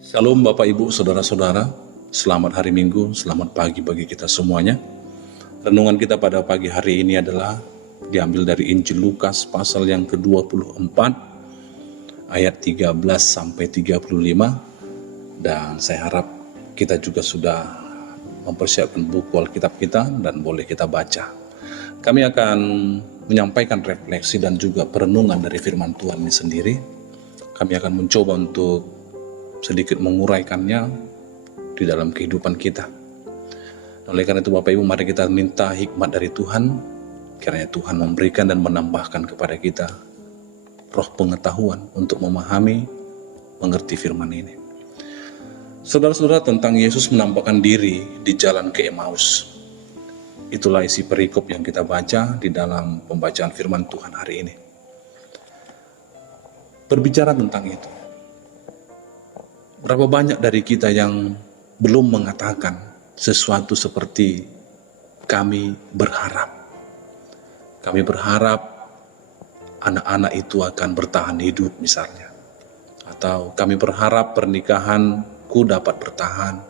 Shalom Bapak Ibu, Saudara-saudara, selamat hari Minggu, selamat pagi bagi kita semuanya. Renungan kita pada pagi hari ini adalah diambil dari Injil Lukas pasal yang ke-24 ayat 13 sampai 35, dan saya harap kita juga sudah mempersiapkan buku Alkitab kita dan boleh kita baca. Kami akan menyampaikan refleksi dan juga perenungan dari firman Tuhan ini sendiri. Kami akan mencoba untuk sedikit menguraikannya di dalam kehidupan kita. Oleh karena itu Bapak Ibu, mari kita minta hikmat dari Tuhan, kiranya Tuhan memberikan dan menambahkan kepada kita roh pengetahuan untuk memahami, mengerti firman ini. Saudara-saudara, tentang Yesus menampakkan diri di jalan ke Emmaus. Itulah isi perikop yang kita baca di dalam pembacaan firman Tuhan hari ini. Berbicara tentang itu, berapa banyak dari kita yang belum mengatakan sesuatu seperti kami berharap. Kami berharap anak-anak itu akan bertahan hidup misalnya. Atau kami berharap pernikahanku dapat bertahan.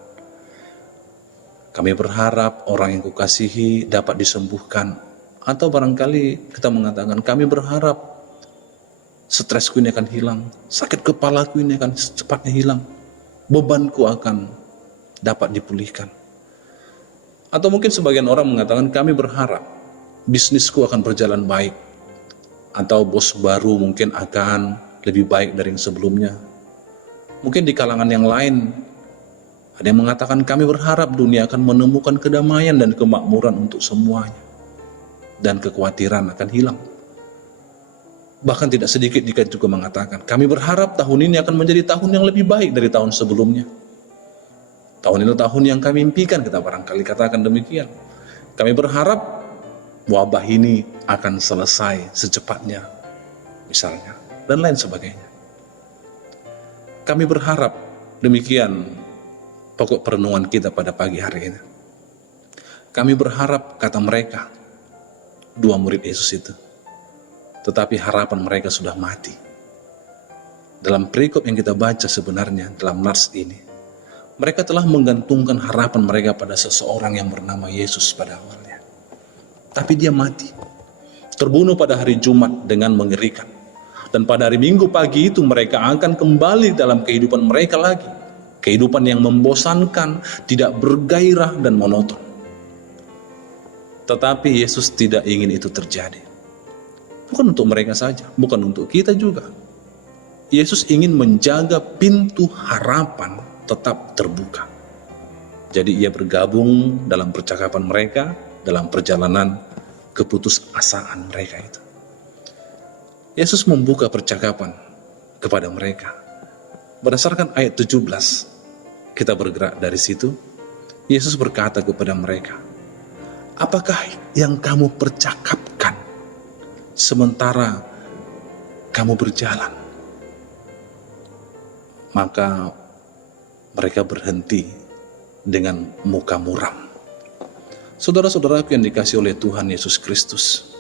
Kami berharap orang yang kukasihi dapat disembuhkan. Atau barangkali kita mengatakan kami berharap stresku ini akan hilang. Sakit kepalaku ini akan secepatnya hilang. Bebanku akan dapat dipulihkan. Atau mungkin sebagian orang mengatakan kami berharap bisnisku akan berjalan baik, atau bos baru mungkin akan lebih baik dari yang sebelumnya. Mungkin di kalangan yang lain ada yang mengatakan kami berharap dunia akan menemukan kedamaian dan kemakmuran untuk semuanya, dan kekhawatiran akan hilang. Bahkan tidak sedikit jika juga mengatakan, kami berharap tahun ini akan menjadi tahun yang lebih baik dari tahun sebelumnya. Tahun ini tahun yang kami impikan, kita barangkali katakan demikian. Kami berharap wabah ini akan selesai secepatnya, misalnya, dan lain sebagainya. Kami berharap, demikian pokok perenungan kita pada pagi hari ini. Kami berharap, kata mereka, dua murid Yesus itu, tetapi harapan mereka sudah mati. Dalam perikop yang kita baca sebenarnya dalam nats ini, mereka telah menggantungkan harapan mereka pada seseorang yang bernama Yesus pada awalnya. Tapi dia mati, terbunuh pada hari Jumat dengan mengerikan. Dan pada hari Minggu pagi itu mereka akan kembali dalam kehidupan mereka lagi. Kehidupan yang membosankan, tidak bergairah dan monoton. Tetapi Yesus tidak ingin itu terjadi. Bukan untuk mereka saja, bukan untuk kita juga. Yesus ingin menjaga pintu harapan tetap terbuka. Jadi ia bergabung dalam percakapan mereka, dalam perjalanan keputusasaan mereka itu. Yesus membuka percakapan kepada mereka. Berdasarkan ayat 17, kita bergerak dari situ. Yesus berkata kepada mereka, apakah yang kamu percakapkan sementara kamu berjalan? Maka mereka berhenti dengan muka muram. Saudara-saudaraku yang dikasihi oleh Tuhan Yesus Kristus,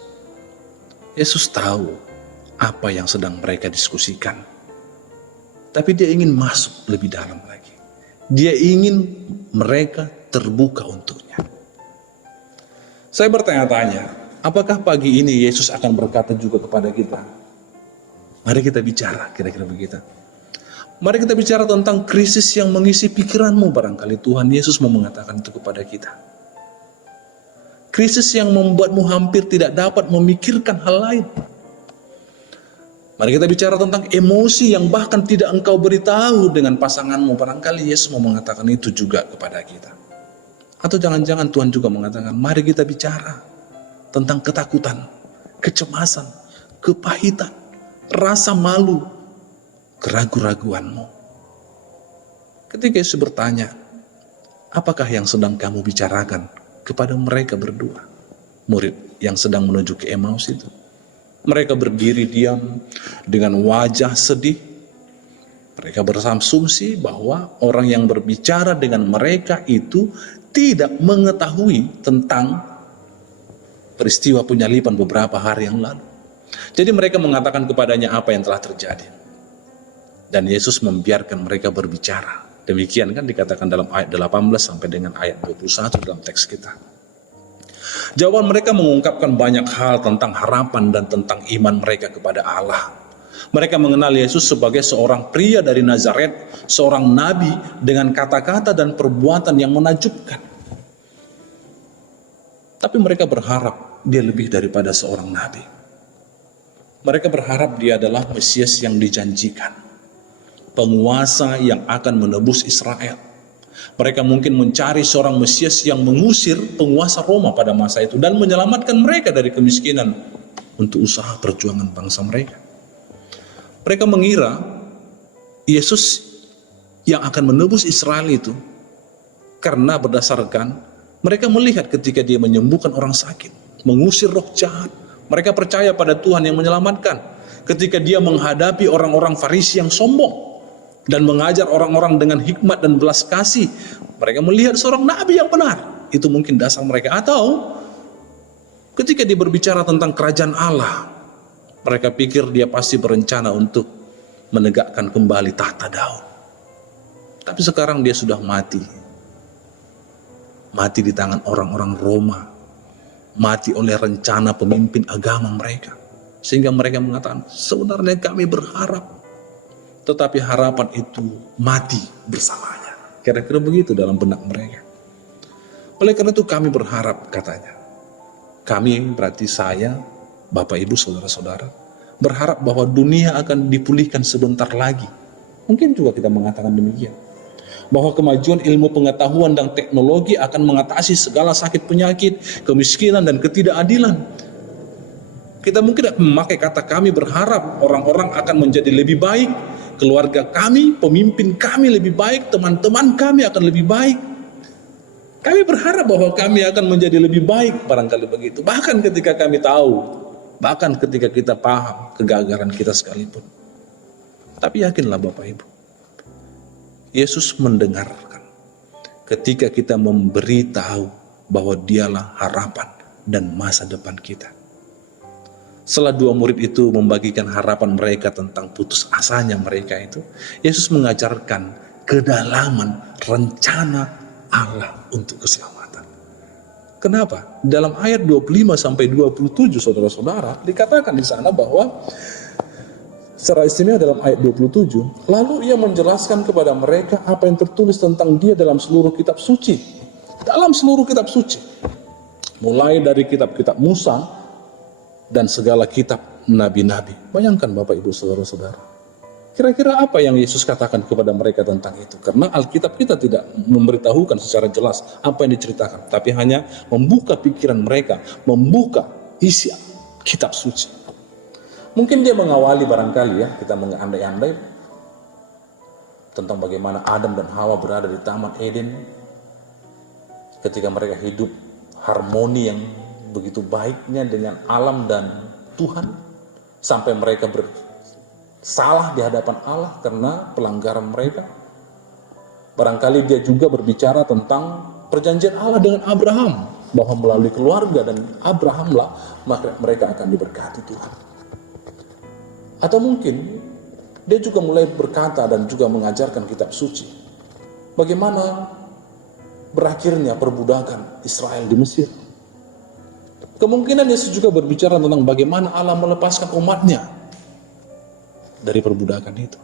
Yesus tahu apa yang sedang mereka diskusikan. Tapi dia ingin masuk lebih dalam lagi. Dia ingin mereka terbuka untuknya. Saya bertanya-tanya, apakah pagi ini Yesus akan berkata juga kepada kita? Mari kita bicara, kira-kira begitu. Mari kita bicara tentang krisis yang mengisi pikiranmu. Barangkali Tuhan Yesus mau mengatakan itu kepada kita. Krisis yang membuatmu hampir tidak dapat memikirkan hal lain. Mari kita bicara tentang emosi yang bahkan tidak engkau beritahu dengan pasanganmu. Barangkali Yesus mau mengatakan itu juga kepada kita. Atau jangan-jangan Tuhan juga mengatakan, mari kita bicara tentang ketakutan, kecemasan, kepahitan, rasa malu, keraguan-raguanmu. Ketika Yesus bertanya, apakah yang sedang kamu bicarakan kepada mereka berdua, murid yang sedang menuju ke Emmaus itu? Mereka berdiri diam dengan wajah sedih. Mereka berasumsi bahwa orang yang berbicara dengan mereka itu tidak mengetahui tentang peristiwa penyaliban beberapa hari yang lalu. Jadi mereka mengatakan kepadanya apa yang telah terjadi. Dan Yesus membiarkan mereka berbicara. Demikian kan dikatakan dalam ayat 18 sampai dengan ayat 21 dalam teks kita. Jawaban mereka mengungkapkan banyak hal tentang harapan dan tentang iman mereka kepada Allah. Mereka mengenal Yesus sebagai seorang pria dari Nazaret, seorang nabi dengan kata-kata dan perbuatan yang menakjubkan. Tapi mereka berharap dia lebih daripada seorang nabi. Mereka berharap dia adalah Mesias yang dijanjikan, penguasa yang akan menebus Israel. Mereka mungkin mencari seorang Mesias yang mengusir penguasa Roma pada masa itu dan menyelamatkan mereka dari kemiskinan untuk usaha perjuangan bangsa mereka. Mereka mengira Yesus yang akan menebus Israel itu karena berdasarkan mereka melihat ketika dia menyembuhkan orang sakit, mengusir roh jahat. Mereka percaya pada Tuhan yang menyelamatkan. Ketika dia menghadapi orang-orang Farisi yang sombong dan mengajar orang-orang dengan hikmat dan belas kasih, mereka melihat seorang nabi yang benar. Itu mungkin dasar mereka. Atau ketika dia berbicara tentang kerajaan Allah, mereka pikir dia pasti berencana untuk menegakkan kembali tahta Daud. Tapi sekarang dia sudah mati. Mati di tangan orang-orang Roma. Mati oleh rencana pemimpin agama mereka. Sehingga mereka mengatakan, sebenarnya kami berharap. Tetapi harapan itu mati bersamanya. Kira-kira begitu dalam benak mereka. Oleh karena itu kami berharap, katanya. Kami berarti saya, Bapak Ibu saudara-saudara, berharap bahwa dunia akan dipulihkan sebentar lagi. Mungkin juga kita mengatakan demikian. Bahwa kemajuan ilmu pengetahuan dan teknologi akan mengatasi segala sakit penyakit, kemiskinan dan ketidakadilan. Kita mungkin memakai kata kami berharap orang-orang akan menjadi lebih baik, keluarga kami, pemimpin kami lebih baik, teman-teman kami akan lebih baik. Kami berharap bahwa kami akan menjadi lebih baik, barangkali begitu. Bahkan ketika kami tahu, bahkan ketika kita paham kegagalan kita sekalipun. Tapi yakinlah Bapak Ibu, Yesus mendengarkan ketika kita memberitahu bahwa dialah harapan dan masa depan kita. Setelah dua murid itu membagikan harapan mereka tentang putus asanya mereka itu, Yesus mengajarkan kedalaman rencana Allah untuk keselamatan. Kenapa? Dalam ayat 25 sampai 27 saudara-saudara dikatakan di sana bahwa secara istimewa dalam ayat 27, lalu ia menjelaskan kepada mereka apa yang tertulis tentang dia dalam seluruh kitab suci. Dalam seluruh kitab suci. Mulai dari kitab-kitab Musa dan segala kitab nabi-nabi. Bayangkan Bapak Ibu saudara-saudara. Kira-kira apa yang Yesus katakan kepada mereka tentang itu? Karena Alkitab kita tidak memberitahukan secara jelas apa yang diceritakan, tapi hanya membuka pikiran mereka, membuka isi kitab suci. Mungkin dia mengawali barangkali ya, kita mengandai-andai tentang bagaimana Adam dan Hawa berada di Taman Eden ketika mereka hidup harmoni yang begitu baiknya dengan alam dan Tuhan, sampai mereka salah di hadapan Allah karena pelanggaran mereka. Barangkali dia juga berbicara tentang perjanjian Allah dengan Abraham, bahwa melalui keluarga dan Abrahamlah mereka akan diberkati Tuhan. Atau mungkin dia juga mulai berkata dan juga mengajarkan kitab suci, bagaimana berakhirnya perbudakan Israel di Mesir. Kemungkinan Yesus juga berbicara tentang bagaimana Allah melepaskan umatnya dari perbudakan itu,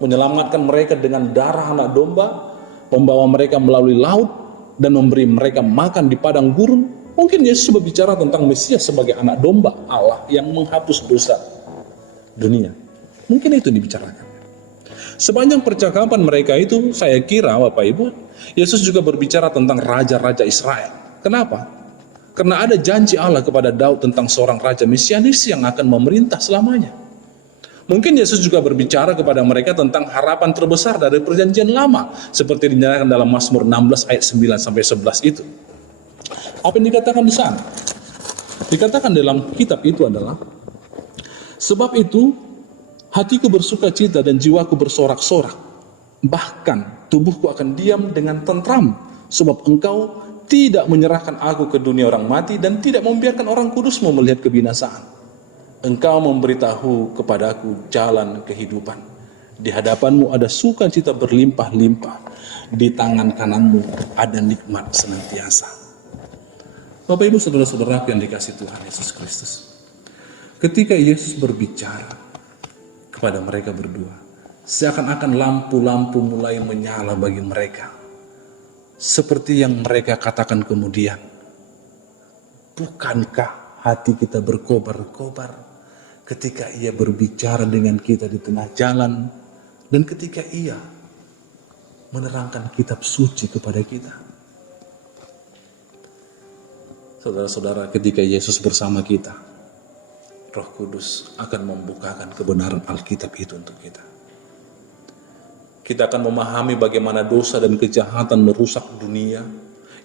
menyelamatkan mereka dengan darah anak domba, membawa mereka melalui laut dan memberi mereka makan di padang gurun. Mungkin Yesus berbicara tentang Mesias sebagai anak domba Allah yang menghapus dosa dunia. Mungkin itu dibicarakan. Sepanjang percakapan mereka itu, saya kira Bapak Ibu, Yesus juga berbicara tentang raja-raja Israel. Kenapa? Karena ada janji Allah kepada Daud tentang seorang raja mesianis yang akan memerintah selamanya. Mungkin Yesus juga berbicara kepada mereka tentang harapan terbesar dari perjanjian lama, seperti dinyatakan dalam Mazmur 16 ayat 9-11 itu. Apa yang dikatakan di sana? Dikatakan dalam kitab itu adalah, sebab itu hatiku bersuka cita dan jiwaku bersorak-sorak, bahkan tubuhku akan diam dengan tentram, sebab engkau tidak menyerahkan aku ke dunia orang mati dan tidak membiarkan orang kudusmu melihat kebinasaan. Engkau memberitahu kepadaku jalan kehidupan. Di hadapanmu ada sukacita berlimpah-limpah. Di tangan kananmu ada nikmat senantiasa. Bapak Ibu saudara-saudara yang dikasihi Tuhan Yesus Kristus. Ketika Yesus berbicara kepada mereka berdua, seakan-akan lampu-lampu mulai menyala bagi mereka. Seperti yang mereka katakan kemudian, bukankah hati kita berkobar-kobar ketika ia berbicara dengan kita di tengah jalan, dan ketika ia menerangkan kitab suci kepada kita? Saudara-saudara, ketika Yesus bersama kita, Roh Kudus akan membukakan kebenaran Alkitab itu untuk kita. Kita akan memahami bagaimana dosa dan kejahatan merusak dunia,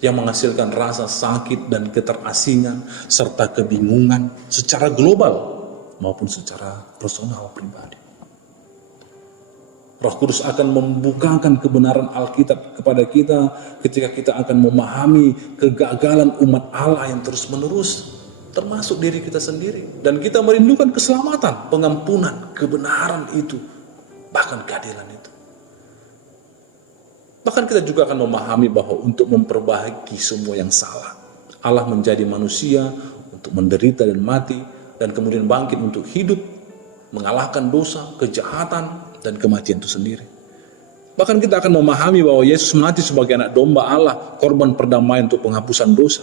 yang menghasilkan rasa sakit dan keterasingan, serta kebingungan secara global maupun secara personal pribadi. Roh Kudus akan membukakan kebenaran Alkitab kepada kita ketika kita akan memahami kegagalan umat Allah yang terus-menerus, termasuk diri kita sendiri. Dan kita merindukan keselamatan, pengampunan, kebenaran itu, bahkan keadilan itu. Bahkan kita juga akan memahami bahwa untuk memperbaiki semua yang salah, Allah menjadi manusia untuk menderita dan mati, dan kemudian bangkit untuk hidup, mengalahkan dosa, kejahatan, dan kematian itu sendiri. Bahkan kita akan memahami bahwa Yesus mati sebagai anak domba Allah, korban perdamaian untuk penghapusan dosa.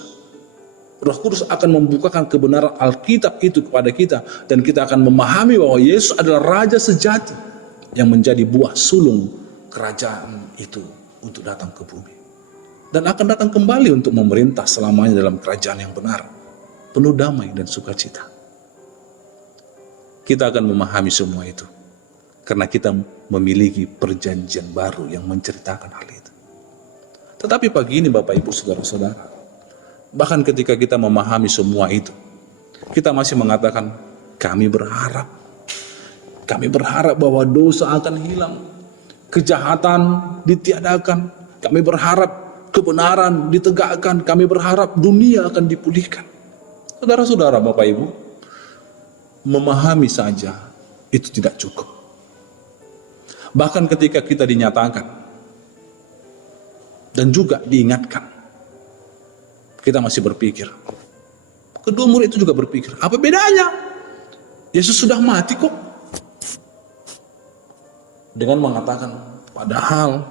Roh Kudus akan membukakan kebenaran Alkitab itu kepada kita, dan kita akan memahami bahwa Yesus adalah Raja sejati yang menjadi buah sulung kerajaan itu untuk datang ke bumi, dan akan datang kembali untuk memerintah selamanya dalam kerajaan yang benar, penuh damai dan sukacita. Kita akan memahami semua itu karena kita memiliki perjanjian baru yang menceritakan hal itu. Tetapi pagi ini Bapak Ibu saudara-saudara, bahkan ketika kita memahami semua itu, kita masih mengatakan, kami berharap bahwa dosa akan hilang, kejahatan ditiadakan, kami berharap kebenaran ditegakkan, kami berharap dunia akan dipulihkan. Saudara-saudara, Bapak Ibu, memahami saja itu tidak cukup. Bahkan ketika kita dinyatakan dan juga diingatkan, kita masih berpikir. Kedua murid itu juga berpikir, apa bedanya? Yesus sudah mati kok. Dengan mengatakan, padahal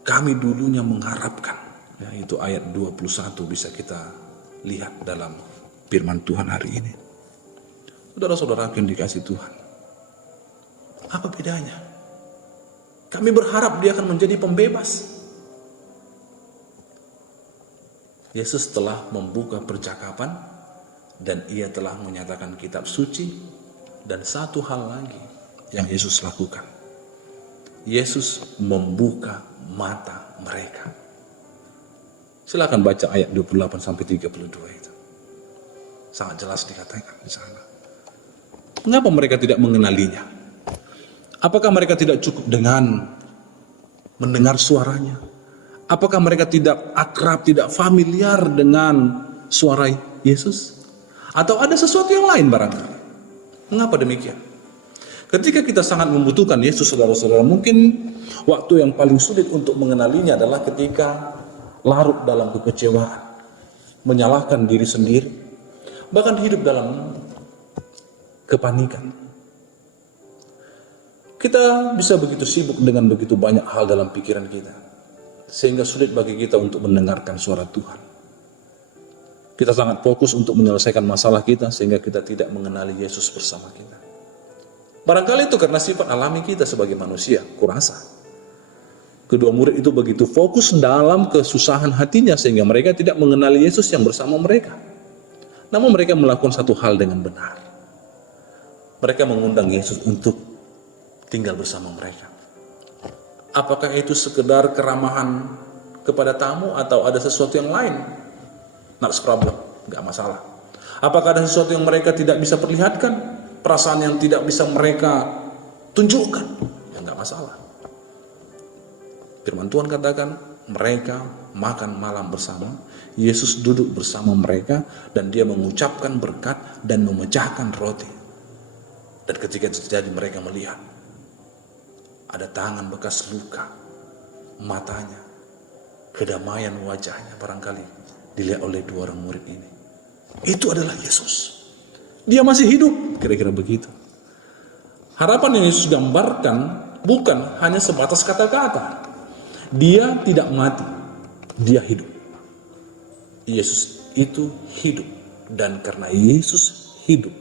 kami dulunya mengharapkan. Ya, itu ayat 21 bisa kita lihat dalam firman Tuhan hari ini. Saudara-saudara yang dikasihi Tuhan, apa bedanya? Kami berharap dia akan menjadi pembebas. Yesus telah membuka percakapan dan ia telah menyatakan kitab suci, dan satu hal lagi yang Yesus lakukan. Yesus membuka mata mereka. Silakan baca ayat 28-32 itu. Sangat jelas dikatakan di sana. Mengapa mereka tidak mengenalinya? Apakah mereka tidak cukup dengan mendengar suaranya? Apakah mereka tidak akrab, tidak familiar dengan suara Yesus? Atau ada sesuatu yang lain barangkali? Mengapa demikian? Ketika kita sangat membutuhkan Yesus, saudara-saudara, mungkin waktu yang paling sulit untuk mengenalinya adalah ketika larut dalam kekecewaan, menyalahkan diri sendiri, bahkan hidup dalam kepanikan. Kita bisa begitu sibuk dengan begitu banyak hal dalam pikiran kita, sehingga sulit bagi kita untuk mendengarkan suara Tuhan. Kita sangat fokus untuk menyelesaikan masalah kita, sehingga kita tidak mengenali Yesus bersama kita. Barangkali itu karena sifat alami kita sebagai manusia, kurasa. Kedua murid itu begitu fokus dalam kesusahan hatinya, sehingga mereka tidak mengenali Yesus yang bersama mereka. Namun mereka melakukan satu hal dengan benar. Mereka mengundang Yesus untuk tinggal bersama mereka. Apakah itu sekedar keramahan kepada tamu atau ada sesuatu yang lain? Not a problem, nggak masalah. Apakah ada sesuatu yang mereka tidak bisa perlihatkan? Perasaan yang tidak bisa mereka tunjukkan? Ya nggak masalah. Firman Tuhan katakan, mereka makan malam bersama, Yesus duduk bersama mereka, dan dia mengucapkan berkat dan memecahkan roti. Dan ketika itu terjadi, mereka melihat ada tangan bekas luka, matanya, kedamaian wajahnya barangkali dilihat oleh dua orang murid ini. Itu adalah Yesus. Dia masih hidup, kira-kira begitu. Harapan yang Yesus gambarkan bukan hanya sebatas kata-kata. Dia tidak mati, dia hidup. Yesus itu hidup, dan karena Yesus hidup,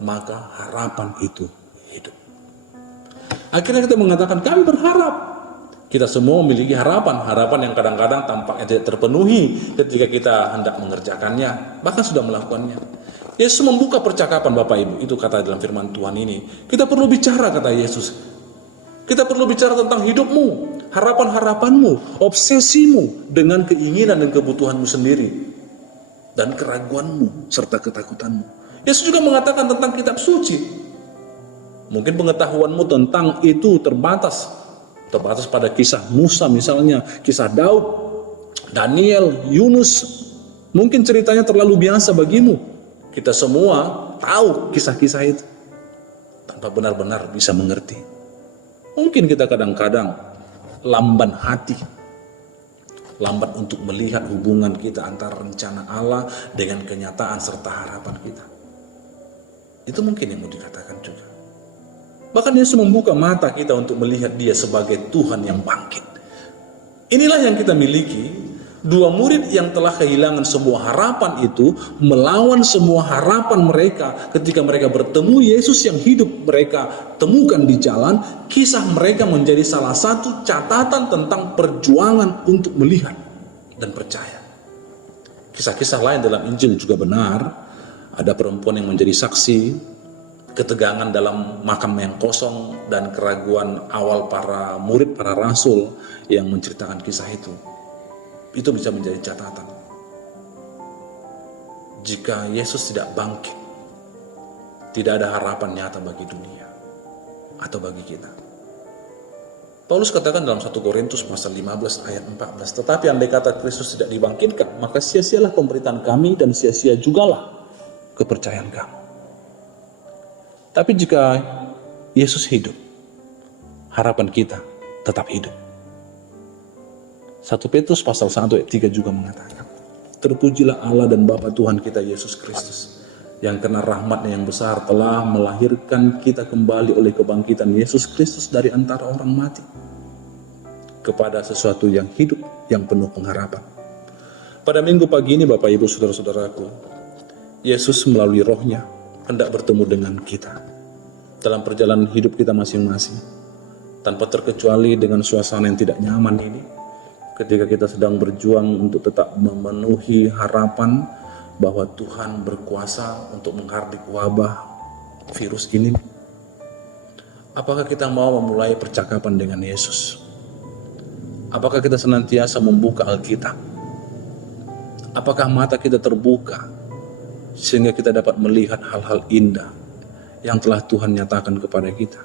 maka harapan itu hidup. Akhirnya kita mengatakan, kami berharap. Kita semua memiliki harapan yang kadang-kadang tampaknya tidak terpenuhi ketika kita hendak mengerjakannya, bahkan sudah melakukannya. Yesus membuka percakapan, Bapak Ibu, itu kata dalam firman Tuhan ini. Kita perlu bicara, kata Yesus. Kita perlu bicara tentang hidupmu, harapan-harapanmu, obsesimu dengan keinginan dan kebutuhanmu sendiri, dan keraguanmu serta ketakutanmu. Yesus juga mengatakan tentang kitab suci. Mungkin pengetahuanmu tentang itu terbatas pada kisah Musa misalnya, kisah Daud, Daniel, Yunus. Mungkin ceritanya terlalu biasa bagimu. Kita semua tahu kisah-kisah itu tanpa benar-benar bisa mengerti. Mungkin kita kadang-kadang lamban hati, lambat untuk melihat hubungan kita antara rencana Allah dengan kenyataan serta harapan kita. Itu mungkin yang mau dikatakan juga. Bahkan Yesus membuka mata kita untuk melihat dia sebagai Tuhan yang bangkit. Inilah yang kita miliki. Dua murid yang telah kehilangan semua harapan itu melawan semua harapan mereka ketika mereka bertemu Yesus yang hidup mereka temukan di jalan. Kisah mereka menjadi salah satu catatan tentang perjuangan untuk melihat dan percaya. Kisah-kisah lain dalam Injil juga benar. Ada perempuan yang menjadi saksi ketegangan dalam makam yang kosong dan keraguan awal para murid, para rasul yang menceritakan kisah itu. Itu bisa menjadi catatan. Jika Yesus tidak bangkit, tidak ada harapan nyata bagi dunia atau bagi kita. Paulus katakan dalam 1 Korintus pasal 15 ayat 14, tetapi andai kata Kristus tidak dibangkitkan, maka sia-sialah pemberitaan kami dan sia-sia jugalah kepercayaan kamu. Tapi jika Yesus hidup, harapan kita tetap hidup. 1 Petrus pasal 1 ayat 3 juga mengatakan, terpujilah Allah dan Bapa Tuhan kita Yesus Kristus, yang karena rahmatnya yang besar telah melahirkan kita kembali oleh kebangkitan Yesus Kristus dari antara orang mati, kepada sesuatu yang hidup, yang penuh pengharapan. Pada minggu pagi ini, Bapak Ibu Saudara-saudaraku, Yesus melalui rohnya hendak bertemu dengan kita dalam perjalanan hidup kita masing-masing, tanpa terkecuali dengan suasana yang tidak nyaman ini. Ketika kita sedang berjuang untuk tetap memenuhi harapan bahwa Tuhan berkuasa untuk menghardik wabah virus ini, apakah kita mau memulai percakapan dengan Yesus? Apakah kita senantiasa membuka Alkitab? Apakah mata kita terbuka sehingga kita dapat melihat hal-hal indah yang telah Tuhan nyatakan kepada kita,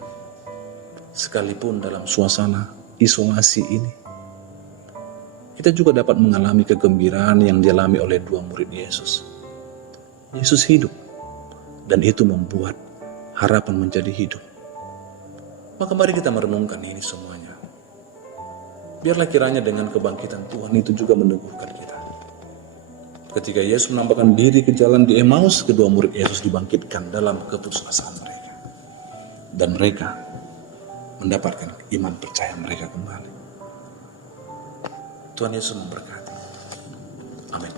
sekalipun dalam suasana isolasi ini? Kita juga dapat mengalami kegembiraan yang dialami oleh dua murid Yesus. Yesus hidup, dan itu membuat harapan menjadi hidup. Maka mari kita merenungkan ini semuanya. Biarlah kiranya dengan kebangkitan Tuhan itu juga meneguhkan kita. Ketika Yesus menampakkan diri ke jalan di Emmaus, kedua murid Yesus dibangkitkan dalam keputusasaan mereka. Dan mereka mendapatkan iman percaya mereka kembali. Tuhan Yesus memberkati. Amin.